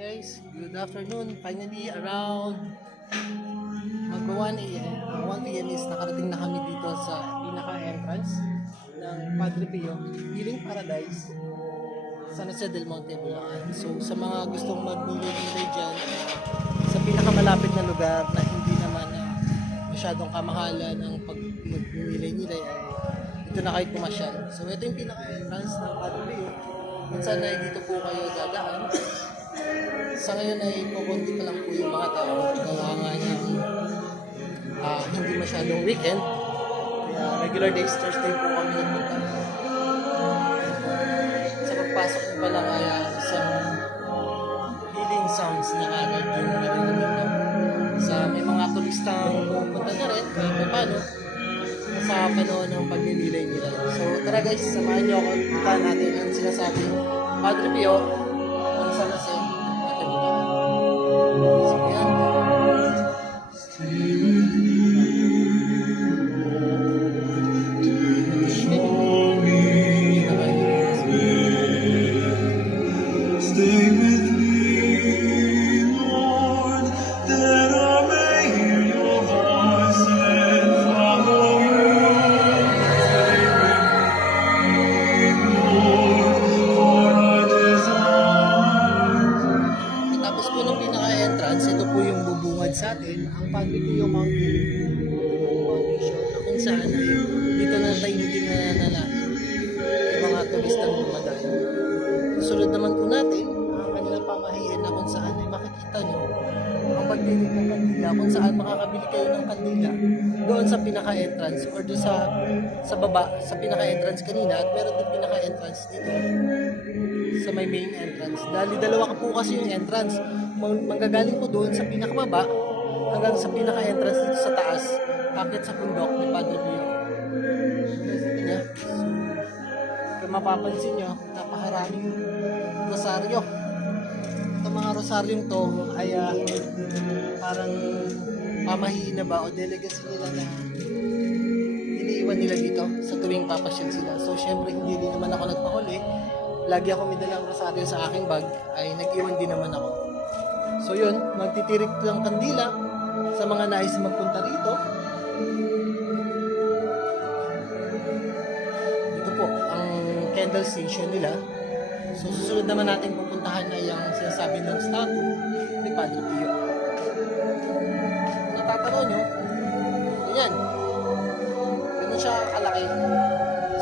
Guys, good afternoon. Finally, around mag 1 a.m. 1 p.m. is nakarating na kami dito sa pinaka-entrance ng Padre Pio, Healing Paradise, San Jose del Monte, Bulacan. So, sa mga gustong magbili-bili dyan, sa pinakamalapit na lugar na hindi naman masyadong kamahalan ang pag-nilay-nilay ay dito na kayo pumasyal. So, ito yung pinaka-entrance ng Padre Pio. Minsan ay dito po kayo dadaan. Sa ngayon ay kukunti pa lang po yung mga tao. Gawa nga ng hindi masyadong weekend. Kaya regular days, Thursday po kami nagpunta. Sa pagpasok ko pa lang ay isang healing sounds na anod yung narinig nyo. Sa may mga turistang pupunta na rin, kaya paano, sa panahon ng pagninilay nila. So tara guys, samahan nyo ako. Puntahan natin ang sinasabing Padre Pio ng San Jose. So yan. Ito po yung bubungad sa atin, ang Padre Pio Mountain Foundation, na kung saan ay dito na tahimik na nananahin yung mga turistang dumadayo. Susunod naman po natin ang kanilang pamahiin na kung saan ay makikita nyo ang pagdinig ng kandila, kung saan makakabili kayo ng kandila doon sa pinaka-entrance or doon sa baba, sa pinaka-entrance kanina, at meron din pinaka-entrance dito sa may main entrance. Dahil dalawa po kasi yung entrance. Manggagaling po doon sa pinakababa hanggang sa pinaka-entrance dito sa taas, akit sa bundok ni Padre Pio. Ito niya. So, kung mapapansin nyo, napakaraming rosaryo. Itong mga rosaryong to ay parang pamahiin na ba o delegacy nila na iniiwan nila dito sa tuwing papasyal sila. So syempre hindi rin naman ako nagpahuli. Lagi ako may dalang rosaryo sa aking bag, ay nag-iwan din naman ako. So yun, magtitirik ng kandila sa mga nais magpunta rito. Ito po ang candle station nila. So susunod naman natin pupuntahan ay ang sinasabi ng statue ni Padre Pio. Natatanaw nyo, ganyan. Ganun siya kalaki.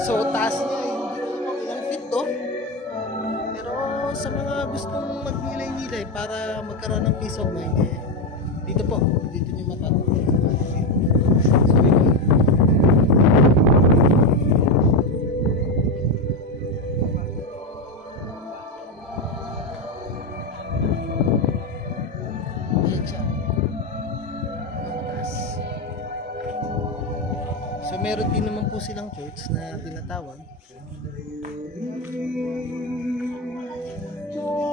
So taas niya, hindi ko naman ilang feet to. Sa mga gustong magnilay-nilay para magkaroon ng peace of mind, dito po, dito nyo matatapos. Ayan siya. Mataas. So meron din naman po silang church na tinatawag.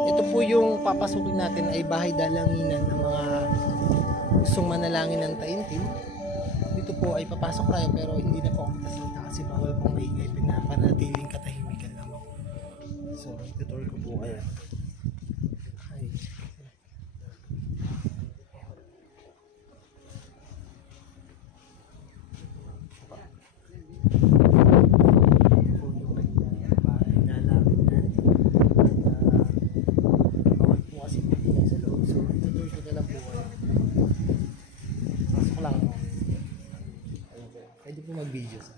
Ito po yung papasukin natin ay bahay dalanginan ng mga gustong manalangin ng taimtim. Dito po ay papasok tayo pero hindi na po ako matasalita kasi bawal pong maingay, pinapanatiling katahimikan lamang. So, tutor ko po kaya. Ay. Pwede po mag-video sa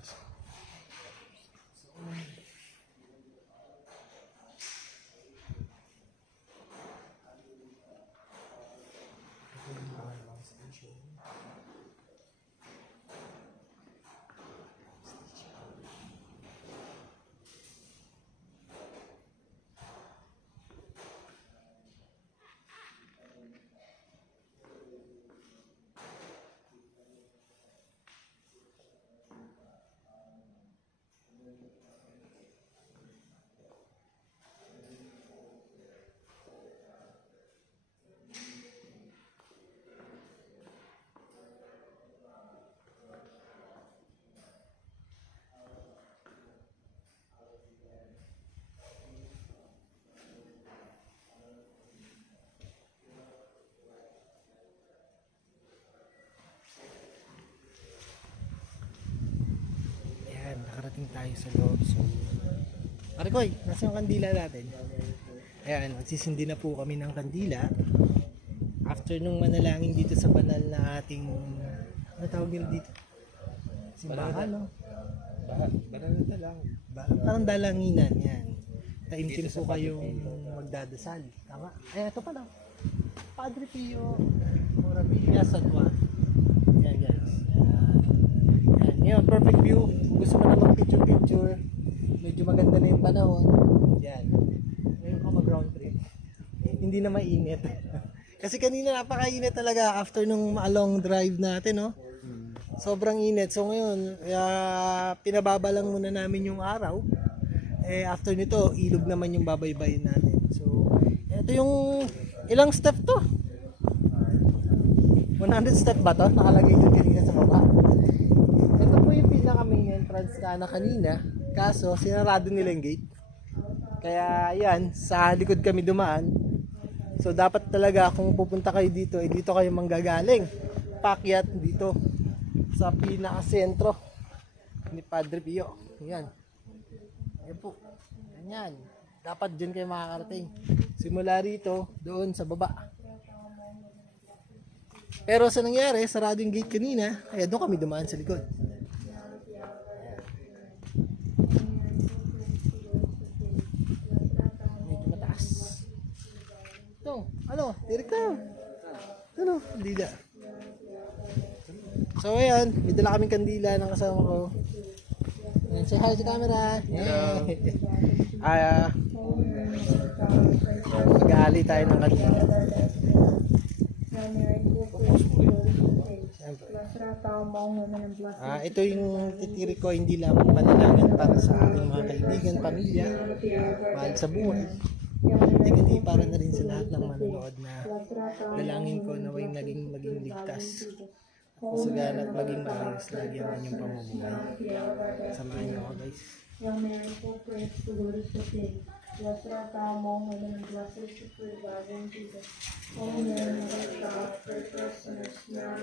sa loob. So, Arikoy, nasa yung kandila natin? Ayan, magsisindi na po kami ng kandila. After nung manalangin dito sa banal na ating, ano tawag nila dito? Simbahan, no? Banal na lang. Parang dalanginan, yan. Taimtim po kayong magdadasal. Tama? Ay, ito pala. Padre Pio Morabilia San Juan. Yan guys. Yan. Yan. Perfect view. Kung gusto mo na mag-picture-picture, medyo maganda na yung panahon. Yan. Ngayon ka mag-round trip. Hindi na mainit. Kasi kanina napakainit talaga after nung long drive natin, no? Sobrang init. So ngayon, pinababa lang muna namin yung araw. After nito, ilog naman yung babaybayin natin. So, ito yung ilang step to? 100 step ba to? Nakalagay dito kanina sa baba. Ito po yung pinaka-main entrance na kanina. Kaso, sinarado nila yung gate. Kaya, yan, sa likod kami dumaan. So, dapat talaga kung pupunta kayo dito, dito kayo manggagaling. Pakyat dito sa pinaka-sentro ni Padre Pio. Yan. Ayan po. Ganyan. Dapat dyan kayo makakarating. Simula rito, doon sa baba. Pero sa nangyari, sarado yung gate kanina, kaya doon kami dumaan sa likod. Medyo mataas. Ito, ano, tirik na. Ano, kandila. So ayan, may dala kaming kandila ng kasama ko. Ayan, say hi sa camera. Hello. Mag-aali tayo ng kandila. Ito yung titiri ko, hindi lamang panalangin para sa aking mga kaibigan, pamilya, mahal sa buhay. Hindi para na rin sa lahat ng manonood na dalangin ko na maging ligtas. Sagana at maging maayos lagi ang inyong pamumuhay. Samahan niyo ako guys. Hail Mary, full praise, the Lord is with thee. Blessed art thou among women, and blessed is the fruit of thy womb, Jesus. Holy Mary, Mother of God, pray for us sinners, now